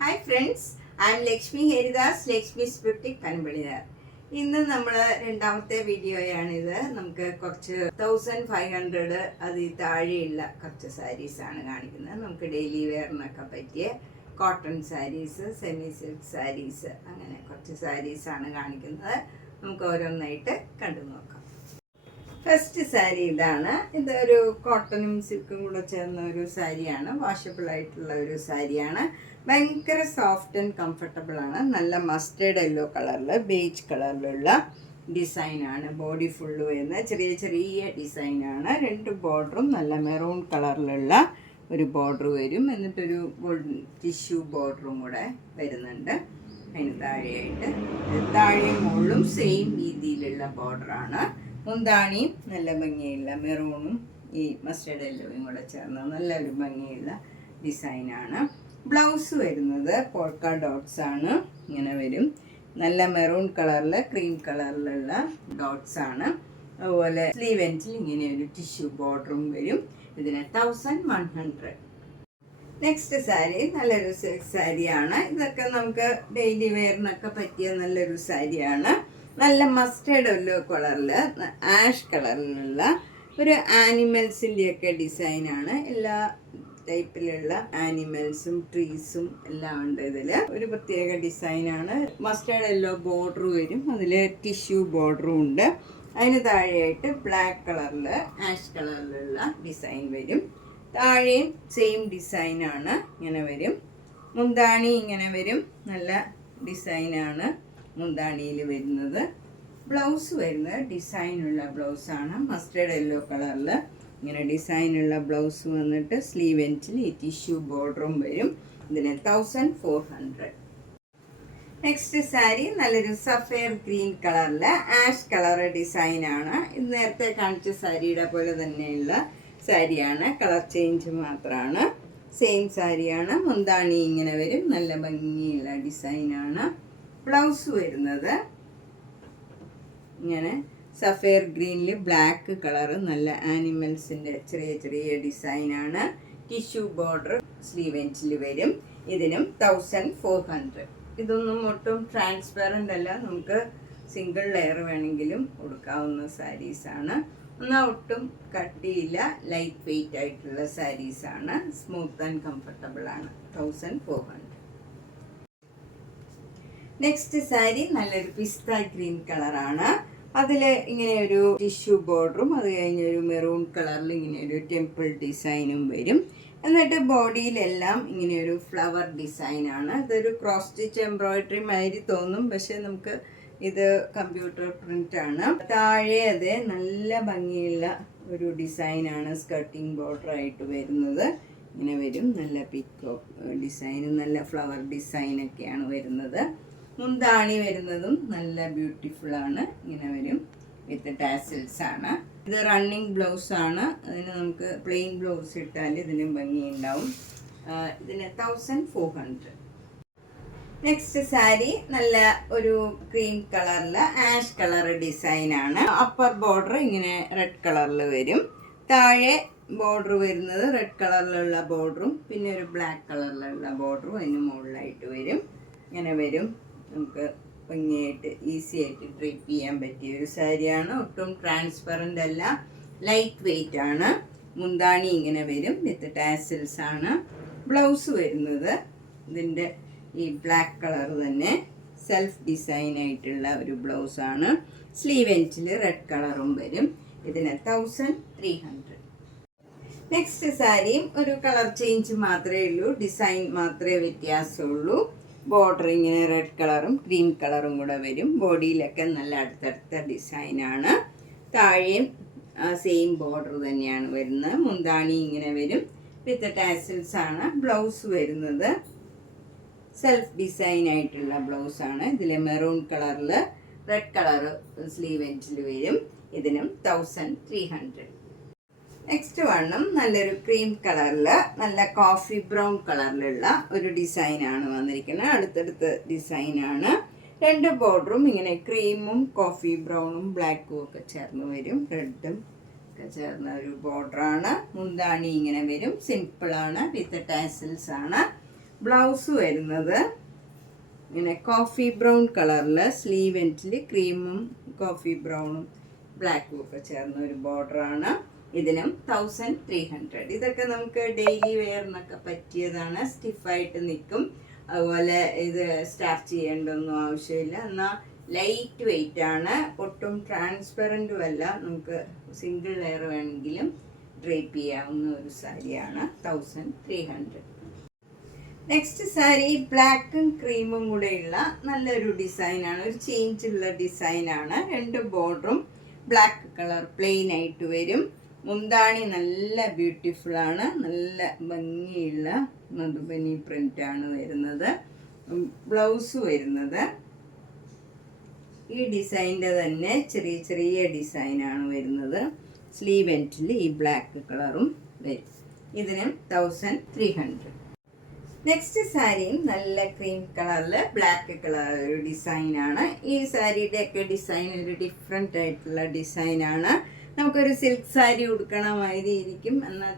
Hi friends, I am Lakshmi Haridas, Lakshmi's boutique പനമ്പള്ളിയാർ. ഇന്ന് നമ്മൾ രണ്ടാമത്തെ വീഡിയോയാണിത്. നമുക്ക് കുറച്ച് 1500 അതിൽ താഴെയുള്ള കുറച്ച് സാരീസാണ് കാണിക്കുന്നത്. നമുക്ക് ഡെയിലി വെയറിനൊക്കെ പറ്റിയ cotton saris, semi silk saris, അങ്ങനെ കുറച്ച് സാരീസാണ് കാണിക്കുന്നത്. നമുക്ക് ഓരോന്നായിട്ട് കണ്ടു നോക്കാം. ഫസ്റ്റ് സാരി ഇതാണ്. ഇതൊരു കോട്ടണും സിൽക്കും കൂടെ ചേർന്ന ഒരു സാരിയാണ്. വാഷബിൾ ആയിട്ടുള്ള ഒരു സാരിയാണ്. ഭയങ്കര സോഫ്റ്റ് ആൻഡ് കംഫർട്ടബിൾ ആണ്. നല്ല മസ്റ്റേർഡ് യെല്ലോ കളറിൽ ബേജ് കളറിലുള്ള ഡിസൈനാണ്. ബോഡി ഫുള്ള് വരുന്ന ചെറിയ ചെറിയ ഡിസൈനാണ്. രണ്ട് ബോർഡറും നല്ല മെറൂൺ കളറിലുള്ള ഒരു ബോർഡർ വരും. എന്നിട്ടൊരു ഗോൾഡൻ ടിഷ്യൂ ബോർഡറും കൂടെ വരുന്നുണ്ട്. അതിന് താഴെയായിട്ട് താഴെയും മുകളിലും സെയിം രീതിയിലുള്ള ബോർഡറാണ്. മുന്താണിയും നല്ല ഭംഗിയുള്ള മെറൂണും ഈ മസ്റ്റേർഡ് യെല്ലോയും കൂടെ ചേർന്ന നല്ലൊരു ഭംഗിയുള്ള ഡിസൈനാണ്. ബ്ലൗസ് വരുന്നത് പോൾക്ക ഡോട്ട്സ് ആണ്. ഇങ്ങനെ വരും. നല്ല മെറൂൺ കളറിൽ ക്രീം കളറിലുള്ള ഡോട്ട്സ് ആണ്. അതുപോലെ സ്ലീവ് എൻഡിൽ ഇങ്ങനെ ഒരു ടിഷ്യൂ ബോർഡറും വരും. ഇതിന് 1100. നെക്സ്റ്റ് സാരി നല്ലൊരു സിൽക്ക് സാരിയാണ്. ഇതൊക്കെ നമുക്ക് ഡെയിലി വെയറിനൊക്കെ പറ്റിയ നല്ലൊരു സാരിയാണ്. നല്ല മസ്റ്റേർഡ് യെല്ലോ കളറിൽ ആഷ് കളറിലുള്ള ഒരു ആനിമൽസിൻ്റെയൊക്കെ ഡിസൈനാണ്. എല്ലാ ടൈപ്പിലുള്ള ആനിമൽസും ട്രീസും എല്ലാം ഉണ്ട് ഇതിൽ. ഒരു പ്രത്യേക ഡിസൈനാണ്. മസ്റ്റേർഡ് യെല്ലോ ബോർഡർ വരും. അതിൽ ടിഷ്യൂ ബോർഡറും ഉണ്ട്. അതിന് താഴെയായിട്ട് ബ്ലാക്ക് കളറിൽ ആഷ് കളറിലുള്ള ഡിസൈൻ വരും. താഴെയും സെയിം ഡിസൈനാണ്. ഇങ്ങനെ വരും. മുന്താണി ഇങ്ങനെ വരും. നല്ല ഡിസൈനാണ് മുന്താണിയിൽ വരുന്നത്. ബ്ലൗസ് വരുന്നത് ഡിസൈനുള്ള ബ്ലൗസാണ്. മസ്റ്റേർഡ് യെല്ലോ കളറിൽ ഇങ്ങനെ ഡിസൈനുള്ള ബ്ലൗസ് വന്നിട്ട് സ്ലീവ് എൻഡിൽ ഈ ടിഷ്യൂ ബോർഡറും വരും. ഇതിന് 1400. നെക്സ്റ്റ് സാരി നല്ലൊരു സഫയർ ഗ്രീൻ കളറിൽ ആഷ് കളർ ഡിസൈനാണ്. ഇത് നേരത്തെ കാണിച്ച സാരിയുടെ പോലെ തന്നെയുള്ള സാരിയാണ്. കളർ ചേഞ്ച് മാത്രമാണ്. സെയിം സാരിയാണ്. മുന്താണി ഇങ്ങനെ വരും. നല്ല ഭംഗിയുള്ള ഡിസൈനാണ്. ബ്ലൗസ് വരുന്നത് ഇങ്ങനെ സഫയർ ഗ്രീനിൽ ബ്ലാക്ക് കളറ് നല്ല ആനിമൽസിൻ്റെ ചെറിയ ചെറിയ ഡിസൈനാണ്. ടിഷ്യൂ ബോർഡർ സ്ലീവ് എൻഡിൽ വരും. ഇതിനും 1400. ഇതൊന്നും ഒട്ടും ട്രാൻസ്പെറൻ്റ് അല്ല. നമുക്ക് സിംഗിൾ ലെയർ വേണമെങ്കിലും കൊടുക്കാവുന്ന സാരീസാണ്. എന്നാൽ ഒട്ടും കട്ടിയില്ല. ലൈറ്റ് വെയ്റ്റ് ആയിട്ടുള്ള സാരീസാണ്. സ്മൂത്ത് ആൻഡ് കംഫർട്ടബിൾ ആണ്. 1400. നെക്സ്റ്റ് സാരി നല്ലൊരു പിസ്ത ഗ്രീൻ കളറാണ്. അതിൽ ഇങ്ങനെ ഒരു ടിഷ്യൂ ബോർഡറും അത് കഴിഞ്ഞൊരു മെറൂൺ കളറിൽ ഇങ്ങനെ ഒരു ടെമ്പിൾ ഡിസൈനും വരും. എന്നിട്ട് ബോഡിയിലെല്ലാം ഇങ്ങനെ ഒരു ഫ്ലവർ ഡിസൈനാണ്. ഇതൊരു ക്രോസ് സ്റ്റിച്ച് എംബ്രോയിഡറി മാതിരി തോന്നും, പക്ഷെ നമുക്ക് ഇത് കമ്പ്യൂട്ടർ പ്രിൻ്റാണ്. താഴെ അതേ നല്ല ഭംഗിയുള്ള ഒരു ഡിസൈനാണ്. സ്കർട്ടിങ് ബോർഡറായിട്ട് വരുന്നത് ഇങ്ങനെ വരും. നല്ല പിക്കോക്ക് ഡിസൈനും നല്ല ഫ്ലവർ ഡിസൈനൊക്കെയാണ് വരുന്നത്. മുന്താണി വരുന്നതും നല്ല ബ്യൂട്ടിഫുള്ളാണ്. ഇങ്ങനെ വരും. വിത്ത് ടാസിൽസ് ആണ്. ഇത് റണ്ണിങ് ബ്ലൗസ് ആണ്. അതിന് നമുക്ക് പ്ലെയിൻ ബ്ലൗസ് ഇട്ടാൽ ഇതിനും ഭംഗിയുണ്ടാവും. ഇതിന് 1400. നെക്സ്റ്റ് സാരി നല്ല ഒരു ക്രീം കളറിൽ ആഷ് കളർ ഡിസൈനാണ്. അപ്പർ ബോർഡർ ഇങ്ങനെ റെഡ് കളറിൽ വരും. താഴെ ബോർഡർ വരുന്നത് റെഡ് കളറിലുള്ള ബോർഡറും പിന്നെ ഒരു ബ്ലാക്ക് കളറിലുള്ള ബോർഡറും അതിന് മുകളിലായിട്ട് വരും. ഇങ്ങനെ വരും. നമുക്ക് ഭംഗിയായിട്ട് ഈസി ആയിട്ട് ഡ്രേപ്പ് ചെയ്യാൻ പറ്റിയ ഒരു സാരിയാണ്. ഒട്ടും ട്രാൻസ്പെറൻ്റ് അല്ല. ലൈറ്റ് വെയ്റ്റ് ആണ്. മുന്താണി ഇങ്ങനെ വരും. വിത്ത് ടാസിൽസ് ആണ്. ബ്ലൗസ് വരുന്നത് ഇതിൻ്റെ ഈ ബ്ലാക്ക് കളർ തന്നെ സെൽഫ് ഡിസൈൻ ആയിട്ടുള്ള ഒരു ബ്ലൗസാണ്. സ്ലീവ് എൻഡിൽ റെഡ് കളറും വരും. ഇതിന് 1300. നെക്സ്റ്റ് സാരിയും ഒരു കളർ ചേഞ്ച് മാത്രമേ ഉള്ളൂ. ഡിസൈൻ മാത്രമേ വ്യത്യാസമുള്ളൂ. ബോർഡർ ഇങ്ങനെ റെഡ് കളറും ഗ്രീൻ കളറും കൂടെ വരും. ബോഡിയിലൊക്കെ നല്ല അടുത്തടുത്ത ഡിസൈനാണ്. താഴെയും സെയിം ബോർഡർ തന്നെയാണ് വരുന്നത്. മുന്താണി ഇങ്ങനെ വരും. വിത്ത് ടാസിൽസ് ആണ്. ബ്ലൗസ് വരുന്നത് സെൽഫ് ഡിസൈൻ ആയിട്ടുള്ള ബ്ലൗസാണ്. ഇതിൽ മെറൂൺ കളറിൽ റെഡ് കളറ് സ്ലീവ് എൻഡിൽ വരും. ഇതിനും 1300. നെക്സ്റ്റ് വണ്ണും നല്ലൊരു ക്രീം കളറിൽ നല്ല കോഫി ബ്രൗൺ കളറിലുള്ള ഒരു ഡിസൈനാണ് വന്നിരിക്കുന്നത്. അടുത്തടുത്ത് ഡിസൈനാണ്. രണ്ട് ബോർഡറും ഇങ്ങനെ ക്രീമും കോഫി ബ്രൗണും ബ്ലാക്കും ഒക്കെ ചേർന്ന് വരും. റെഡും ഒക്കെ ചേർന്ന ഒരു ബോർഡറാണ്. മുന്താണി ഇങ്ങനെ വരും. സിമ്പിളാണ്. വിത്ത് ടാസിൽസ് ആണ്. ബ്ലൗസ് വരുന്നത് ഇങ്ങനെ കോഫി ബ്രൗൺ കളറിൽ സ്ലീവ് എൻഡിൽ ക്രീമും കോഫി ബ്രൗണും ബ്ലാക്കും ഒക്കെ ചേർന്ന ഒരു ബോർഡറാണ്. ഇതിനും 1300. ഇതൊക്കെ നമുക്ക് ഡെയിലി വെയറിനൊക്കെ പറ്റിയതാണ്. സ്റ്റിഫായിട്ട് നിൽക്കും. അതുപോലെ ഇത് സ്റ്റാർച്ച് ചെയ്യേണ്ടൊന്നും ആവശ്യമില്ല. എന്നാൽ ലൈറ്റ് വെയിറ്റ് ആണ്, ഒട്ടും ട്രാൻസ്പെറൻറ്റും അല്ല. നമുക്ക് സിംഗിൾ ലെയർ വേണമെങ്കിലും ഡ്രേപ്പ് ചെയ്യാവുന്ന ഒരു സാരിയാണ്. 1300. നെക്സ്റ്റ് സാരി ബ്ലാക്കും ക്രീമും കൂടെയുള്ള നല്ലൊരു ഡിസൈനാണ്. ഒരു ചേഞ്ചുള്ള ഡിസൈനാണ്. 2 ബോർഡറും ബ്ലാക്ക് കളർ പ്ലെയിൻ ആയിട്ട് വരും. മുന്താണി നല്ല ബ്യൂട്ടിഫുൾ ആണ്. നല്ല ഭംഗിയുള്ള മധുബനി പ്രിൻ്റാണ് വരുന്നത്. ബ്ലൗസ് വരുന്നത് ഈ ഡിസൈൻ്റെ തന്നെ ചെറിയ ചെറിയ ഡിസൈനാണ് വരുന്നത്. സ്ലീവ് എൻഡിൽ ഈ ബ്ലാക്ക് കളറും വരും. ഇതിനും 1300. നെക്സ്റ്റ് സാരിയും നല്ല ക്രീം കളറിൽ ബ്ലാക്ക് കളർ ഒരു ഡിസൈനാണ്. ഈ സാരിയുടെയൊക്കെ ഡിസൈൻ ഒരു ഡിഫറെൻ്റ് ആയിട്ടുള്ള ഡിസൈനാണ്. നമുക്കൊരു സിൽക്ക് സാരി ഉടുക്കണമാതിരി ഇരിക്കും. എന്നാൽ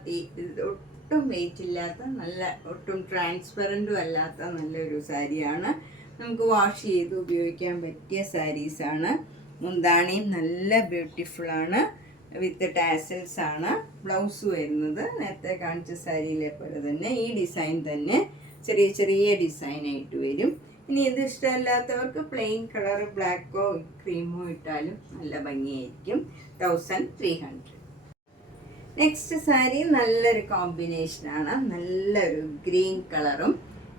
ഒട്ടും വെയിറ്റ് ഇല്ലാത്ത നല്ല ഒട്ടും ട്രാൻസ്പെറൻറ്റും അല്ലാത്ത നല്ലൊരു സാരിയാണ്. നമുക്ക് വാഷ് ചെയ്ത് ഉപയോഗിക്കാൻ പറ്റിയ സാരീസാണ്. മുന്താണിയും നല്ല ബ്യൂട്ടിഫുള്ളാണ്. വിത്ത് ടാസൽസ് ആണ്. ബ്ലൗസ് വരുന്നത് നേരത്തെ കാണിച്ച സാരിയിലെ പോലെ തന്നെ ഈ ഡിസൈൻ തന്നെ ചെറിയ ചെറിയ ഡിസൈനായിട്ട് വരും. ഇനി ഇത് ഇഷ്ടമല്ലാത്തവർക്ക് പ്ലെയിൻ കളർ ബ്ലാക്കോ ക്രീമോ ഇട്ടാലും നല്ല ഭംഗിയായിരിക്കും. 1300. നെക്സ്റ്റ് സാരി നല്ലൊരു കോമ്പിനേഷനാണ്. നല്ലൊരു ഗ്രീൻ കളറും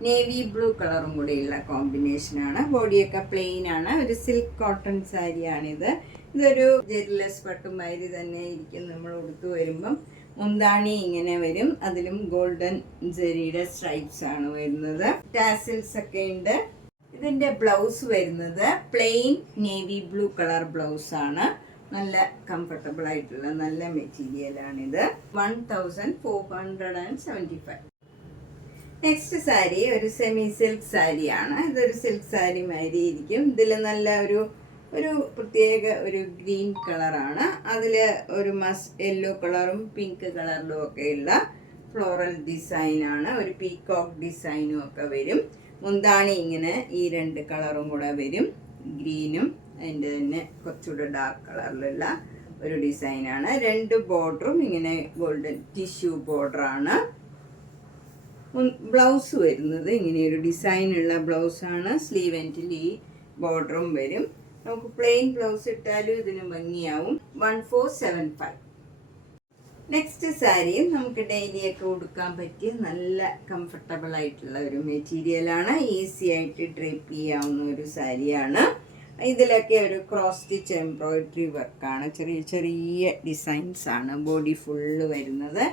നേവി ബ്ലൂ കളറും കൂടെയുള്ള കോമ്പിനേഷനാണ്. ബോഡിയൊക്കെ പ്ലെയിൻ ആണ്. ഒരു സിൽക്ക് കോട്ടൺ സാരിയാണിത്. ഇതൊരു ജെറിലെസ് പട്ടുമാതിരി തന്നെ ഇരിക്കും. നമ്മൾ ഉടുത്തു വരുമ്പം മുന്താണി ഇങ്ങനെ വരും. അതിലും ഗോൾഡൻ ജെറിയുടെ സ്ട്രൈപ്സ് ആണ് വരുന്നത്. ടാസിൽസ് ഒക്കെ ഉണ്ട്. ഇതിൻ്റെ ബ്ലൗസ് വരുന്നത് plain navy blue colour blouse ആണ്. നല്ല കംഫർട്ടബിൾ ആയിട്ടുള്ള നല്ല മെറ്റീരിയലാണിത്. 1475. നെക്സ്റ്റ് സാരി ഒരു സെമി സിൽക്ക് സാരിയാണ്. ഇതൊരു സിൽക്ക് സാരി മാതിരി ഇരിക്കും. ഇതിൽ നല്ല ഒരു പ്രത്യേക ഒരു ഗ്രീൻ കളറാണ്. അതിൽ ഒരു യെല്ലോ കളറും പിങ്ക് കളറിലും ഒക്കെയുള്ള ഫ്ലോറൽ ഡിസൈനാണ്. ഒരു പീകോക്ക് ഡിസൈനും ഒക്കെ വരും. മുന്താണി ഇങ്ങനെ ഈ 2 കളറും കൂടെ വരും. ഗ്രീനും അതിൻ്റെ തന്നെ കുറച്ചുകൂടെ ഡാർക്ക് കളറിലുള്ള ഒരു ഡിസൈനാണ്. 2 ബോർഡറും ഇങ്ങനെ ഗോൾഡൻ ടിഷ്യൂ ബോർഡറാണ്. ബ്ലൗസ് വരുന്നത് ഇങ്ങനെയൊരു ഡിസൈനുള്ള ബ്ലൗസാണ്. സ്ലീവ് എൻഡിൽ ഈ ബോർഡറും വരും. നമുക്ക് പ്ലെയിൻ ബ്ലൗസ് ഇട്ടാലും ഇതിന് ഭംഗിയാവും. 1475. നെക്സ്റ്റ് സാരിയും നമുക്ക് ഡെയിലിയൊക്കെ ഉടുക്കാൻ പറ്റിയ നല്ല കംഫർട്ടബിൾ ആയിട്ടുള്ള ഒരു മെറ്റീരിയലാണ്. ഈസി ആയിട്ട് ഡ്രേപ്പ് ചെയ്യാവുന്ന ഒരു സാരിയാണ്. ഇതിലൊക്കെ ഒരു ക്രോസ് സ്റ്റിച്ച് എംബ്രോയിഡറി വർക്കാണ്. ചെറിയ ചെറിയ ഡിസൈൻസ് ആണ് ബോഡി ഫുള്ള് വരുന്നത്.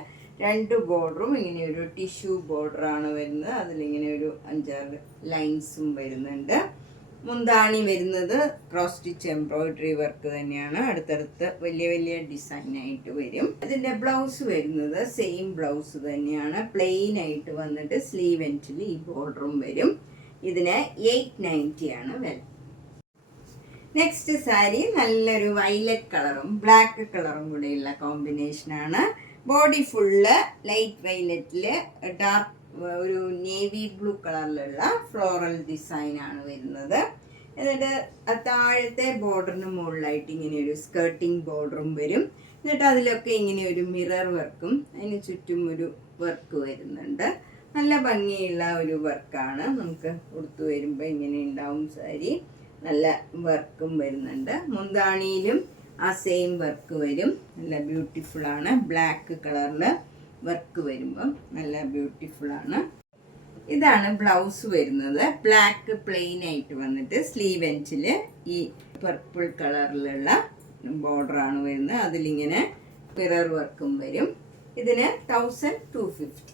2 ബോർഡറും ഇങ്ങനെ ഒരു ടിഷ്യൂ ബോർഡറാണ് വരുന്നത്. അതിലിങ്ങനെ ഒരു 5-6 ലൈൻസും വരുന്നുണ്ട്. മുന്താണി വരുന്നത് ക്രോസ് സ്റ്റിച്ച് എംബ്രോയിഡറി വർക്ക് തന്നെയാണ്. അടുത്തടുത്ത് വലിയ വലിയ ഡിസൈനായിട്ട് വരും. ഇതിൻ്റെ ബ്ലൗസ് വരുന്നത് സെയിം ബ്ലൗസ് തന്നെയാണ്. പ്ലെയിൻ ആയിട്ട് വന്നിട്ട് സ്ലീവ് എൻഡിൽ ഈ ബോർഡറും വരും. ഇതിന് 890 ആണ് വില. നെക്സ്റ്റ് സാരി നല്ലൊരു വയലറ്റ് കളറും ബ്ലാക്ക് കളറും കൂടെയുള്ള കോമ്പിനേഷനാണ്. ബോഡി ഫുള്ള് ലൈറ്റ് വയലറ്റിൽ ഡാർക്ക് ഒരു നേവി ബ്ലൂ കളറിലുള്ള ഫ്ലോറൽ ഡിസൈനാണ് വരുന്നത്. എന്നിട്ട് താഴത്തെ ബോർഡറിന് മുകളിലായിട്ട് ഇങ്ങനെ ഒരു സ്കേർട്ടിങ് ബോർഡറും വരും. എന്നിട്ട് അതിലൊക്കെ ഇങ്ങനെ ഒരു മിറർ വർക്കും അതിന് ചുറ്റും ഒരു വർക്ക് വരുന്നുണ്ട്. നല്ല ഭംഗിയുള്ള ഒരു വർക്കാണ്. നമുക്ക് ഉടുത്തു വരുമ്പോൾ ഇങ്ങനെ ഉണ്ടാവും സാരി. നല്ല വർക്കും വരുന്നുണ്ട്. മുന്താണിയിലും ആ സെയിം വർക്ക് വരും. നല്ല ബ്യൂട്ടിഫുള്ളാണ്. ബ്ലാക്ക് കളറിൽ വർക്ക് വരുമ്പം നല്ല ബ്യൂട്ടിഫുള്ളാണ്. ഇതാണ് ബ്ലൗസ് വരുന്നത്. ബ്ലാക്ക് പ്ലെയിൻ ആയിട്ട് വന്നിട്ട് സ്ലീവ് എൻഡിൽ ഈ പർപ്പിൾ കളറിലുള്ള ബോർഡറാണ് വരുന്നത്. അതിലിങ്ങനെ മിറർ വർക്കും വരും. ഇതിന് 1250.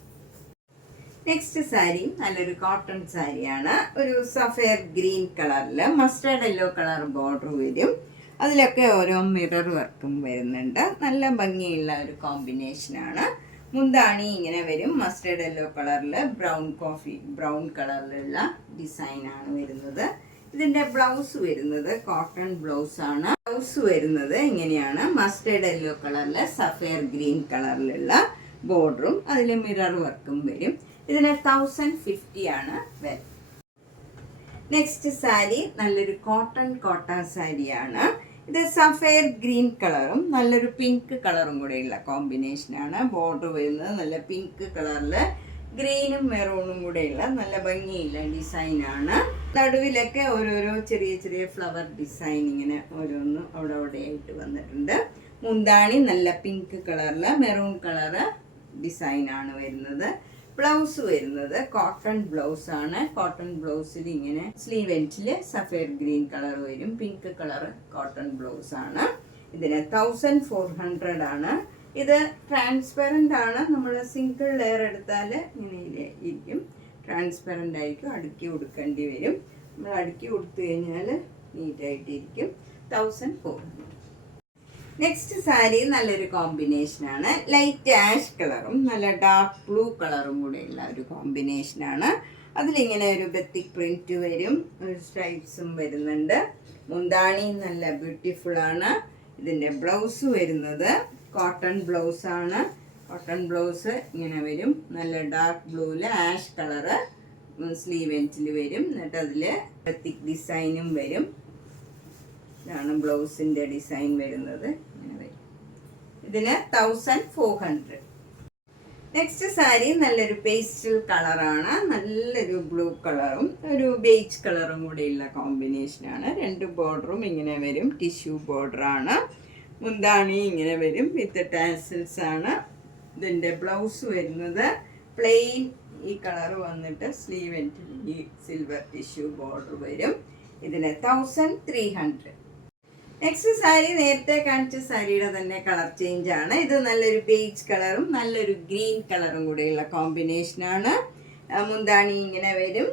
നെക്സ്റ്റ് സാരി നല്ലൊരു കോട്ടൺ സാരിയാണ്. ഒരു സഫയർ ഗ്രീൻ കളറിൽ മസ്റ്റേർഡ് യെല്ലോ കളർ ബോർഡർ വരും. അതിലൊക്കെ ഓരോ മിറർ വർക്കും വരുന്നുണ്ട്. നല്ല ഭംഗിയുള്ള ഒരു കോമ്പിനേഷനാണ്. മുന്താണി ഇങ്ങനെ വരും. മസ്റ്റേർഡ് യെല്ലോ കളറിൽ ബ്രൗൺ കളറിലുള്ള ഡിസൈനാണ് വരുന്നത്. ഇതിൻ്റെ ബ്ലൗസ് വരുന്നത് കോട്ടൺ ബ്ലൗസാണ്. ബ്ലൗസ് വരുന്നത് ഇങ്ങനെയാണ്. മസ്റ്റേർഡ് യെല്ലോ കളറിൽ സഫയർ ഗ്രീൻ കളറിലുള്ള ബോർഡറും അതിൽ മിറർ വർക്കും വരും. ഇതിന് 1050 ആണ് വില. നെക്സ്റ്റ് സാരി നല്ലൊരു കോട്ട സാരിയാണ്. ഇത് സഫയർ ഗ്രീൻ കളറും നല്ലൊരു പിങ്ക് കളറും കൂടെയുള്ള കോമ്പിനേഷനാണ്. ബോർഡർ വരുന്നത് നല്ല പിങ്ക് കളറിൽ ഗ്രീനും മെറൂണും കൂടെയുള്ള നല്ല ഭംഗിയുള്ള ഡിസൈനാണ്. നടുവിലൊക്കെ ഓരോരോ ചെറിയ ചെറിയ ഫ്ലവർ ഡിസൈൻ ഇങ്ങനെ ഓരോന്നും അവിടെ ആയിട്ട് വന്നിട്ടുണ്ട്. മുന്താണി നല്ല പിങ്ക് കളറിൽ മെറൂൺ കളറ് ഡിസൈനാണ് വരുന്നത്. ബ്ലൗസ് വരുന്നത് കോട്ടൺ ബ്ലൗസ് ആണ്. കോട്ടൺ ബ്ലൗസിൽ ഇങ്ങനെ സ്ലീവ് എൻഡില് സഫയർ ഗ്രീൻ കളർ വരും. പിങ്ക് കളർ കോട്ടൺ ബ്ലൗസ് ആണ്. ഇതിന് 1400 ആണ്. ഇത് ട്രാൻസ്പെറൻ്റ് ആണ്. നമ്മൾ സിംഗിൾ ലെയർ എടുത്താൽ ഇങ്ങനെ ഇരിക്കും. ട്രാൻസ്പെറൻ്റ് ആയിരിക്കും. അടുക്കി ഉടുക്കേണ്ടി വരും. നമ്മൾ അടുക്കി ഉടുത്തു കഴിഞ്ഞാൽ നീറ്റായിട്ടിരിക്കും. 1400. നെക്സ്റ്റ് സാരി നല്ലൊരു കോമ്പിനേഷനാണ്. ലൈറ്റ് ആഷ് കളറും നല്ല ഡാർക്ക് ബ്ലൂ കളറും കൂടെയുള്ള ഒരു കോമ്പിനേഷനാണ്. അതിലിങ്ങനെ ഒരു ബത്തിക് പ്രിന്റ് വരും. ഒരു സ്ട്രൈപ്സും വരുന്നുണ്ട്. മുന്താണി നല്ല ബ്യൂട്ടിഫുൾ ആണ്. ഇതിൻ്റെ ബ്ലൗസ് വരുന്നത് കോട്ടൺ ബ്ലൗസ് ആണ്. കോട്ടൺ ബ്ലൗസ് ഇങ്ങനെ വരും. നല്ല ഡാർക്ക് ബ്ലൂവിൽ ആഷ് കളറ് സ്ലീവ് എൻഡിൽ വരും. എന്നിട്ട് അതിൽ ബത്തിക് ഡിസൈനും വരും. ഇതാണ് ബ്ലൗസിൻ്റെ ഡിസൈൻ വരുന്നത്. ഇങ്ങനെ വരും. ഇതിന് 1400. നെക്സ്റ്റ് സാരി നല്ലൊരു പേസ്റ്റൽ കളറാണ്. നല്ലൊരു ബ്ലൂ കളറും ഒരു ബേജ് കളറും കൂടെയുള്ള കോമ്പിനേഷനാണ്. രണ്ട് ബോർഡറും ഇങ്ങനെ വരും. ടിഷ്യൂ ബോർഡറാണ്. മുന്താണി ഇങ്ങനെ വരും. വിത്ത് ടാസൽസ് ആണ്. ഇതിൻ്റെ ബ്ലൗസ് വരുന്നത് പ്ലെയിൻ ഈ കളർ വന്നിട്ട് സ്ലീവ് എൻഡിൽ ഈ സിൽവർ ടിഷ്യൂ ബോർഡർ വരും. ഇതിന് 1300. നെക്സ്റ്റ് സാരി നേരത്തെ കാണിച്ച സാരിയുടെ തന്നെ കളർ ചേഞ്ച് ആണ്. ഇത് നല്ലൊരു ബേജ് കളറും നല്ലൊരു ഗ്രീൻ കളറും കൂടെയുള്ള കോമ്പിനേഷനാണ്. മുന്താണി ഇങ്ങനെ വരും.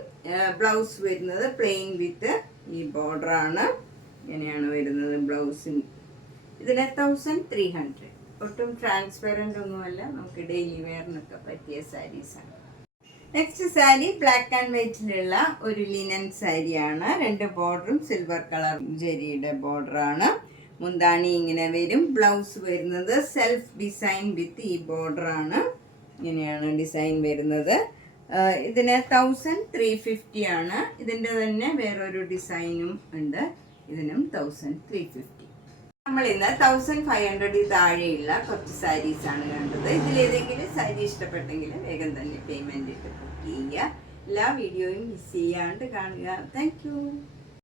ബ്ലൗസ് വരുന്നത് പ്ലെയിൻ വിത്ത് ഈ ബോർഡറാണ്. ഇങ്ങനെയാണ് വരുന്നത് ബ്ലൗസിന്. ഇതിന് 1300. ഒട്ടും ട്രാൻസ്പെറൻ്റ് ഒന്നുമല്ല. നമുക്ക് ഡെയിലി വെയറിനൊക്കെ പറ്റിയ സാരീസാണ്. നെക്സ്റ്റ് സാരി ബ്ലാക്ക് ആൻഡ് വൈറ്റിലുള്ള ഒരു ലിനൻ സാരിയാണ്. രണ്ട് ബോർഡറും സിൽവർ കളർ ജെരിയുടെ ബോർഡറാണ്. മുന്താണി ഇങ്ങനെ വരും. ബ്ലൗസ് വരുന്നത് സെൽഫ് ഡിസൈൻ വിത്ത് ഈ ബോർഡറാണ്. ഇങ്ങനെയാണ് ഡിസൈൻ വരുന്നത്. ഇതിന് 1350 ആണ്. ഇതിൻ്റെ തന്നെ വേറൊരു ഡിസൈനും ഉണ്ട്. ഇതിനും 1350. നമ്മൾ ഇന്ന് 1500 താഴെയുള്ള കുറച്ച് സാരീസാണ് കണ്ടത്. ഇതിലേതെങ്കിലും സാരി ഇഷ്ടപ്പെട്ടെങ്കിൽ വേഗം തന്നെ പേയ്മെൻറ്റ് ഇട്ട് ബുക്ക് ചെയ്യുക. എല്ലാ വീഡിയോയും മിസ് ചെയ്യാണ്ട് കാണുക. താങ്ക്